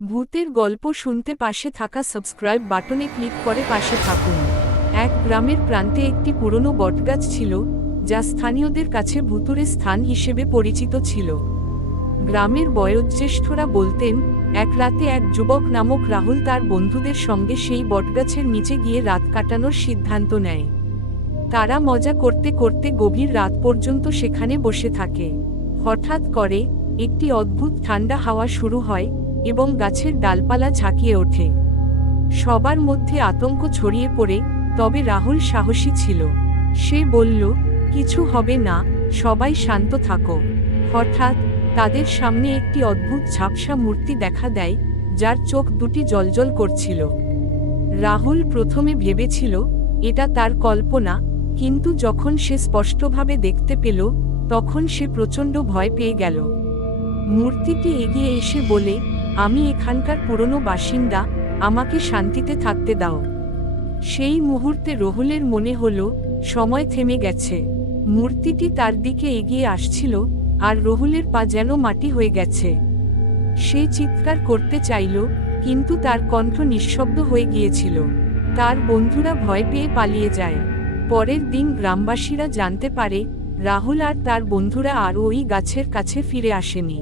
ভূতের গল্প শুনতে পাশে থাকা সাবস্ক্রাইব বাটনে ক্লিক করে পাশে থাকুন। এক গ্রামের প্রান্তে একটি পুরনো বটগাছ ছিল, যা স্থানীয়দের কাছে ভূতুড়ে স্থান হিসেবে পরিচিত ছিল। গ্রামের বয়োজ্যেষ্ঠরা বলতেন, এক রাতে এক যুবক নামক রাহুল তার বন্ধুদের সঙ্গে সেই বটগাছের নিচে গিয়ে রাত কাটানোর সিদ্ধান্ত নেয়। তারা মজা করতে করতে গভীর রাত পর্যন্ত সেখানে বসে থাকে। হঠাৎ করে একটি অদ্ভুত ঠান্ডা হাওয়া শুরু হয় এবং গাছের ডালপালা ঝাঁকিয়ে ওঠে। সবার মধ্যে আতঙ্ক ছড়িয়ে পড়ে, তবে রাহুল সাহসী ছিল। সে বলল, কিছু হবে না, সবাই শান্ত থাকো। হঠাৎ তাদের সামনে একটি অদ্ভুত ঝাপসা মূর্তি দেখা দেয়, যার চোখ দুটি জ্বলজ্বল করছিল। রাহুল প্রথমে ভেবেছিল এটা তার কল্পনা, কিন্তু যখন সে স্পষ্টভাবে দেখতে পেল, তখন সে প্রচণ্ড ভয় পেয়ে গেল। মূর্তিটি এগিয়ে এসে বলে, আমি এখানকার পুরনো বাসিন্দা, আমাকে শান্তিতে থাকতে দাও। সেই মুহূর্তে রাহুলের মনে হলো সময় থেমে গেছে। মূর্তিটি তার দিকে এগিয়ে আসছিল, আর রাহুলের পা যেন মাটি হয়ে গেছে। সে চিৎকার করতে চাইল, কিন্তু তার কণ্ঠ নিঃশব্দ হয়ে গিয়েছিল। তার বন্ধুরা ভয় পেয়ে পালিয়ে যায়। পরের দিন গ্রামবাসীরা জানতে পারে, রাহুল আর তার বন্ধুরা আর ওই গাছের কাছে ফিরে আসেনি।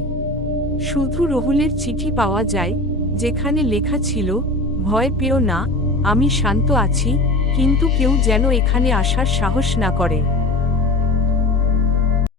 শুধু রাহুলের চিঠি পাওয়া যায়, যেখানে লেখা ছিল, ভয় পেও না, আমি শান্ত আছি, কিন্তু কেউ যেন এখানে আসার সাহস না করে।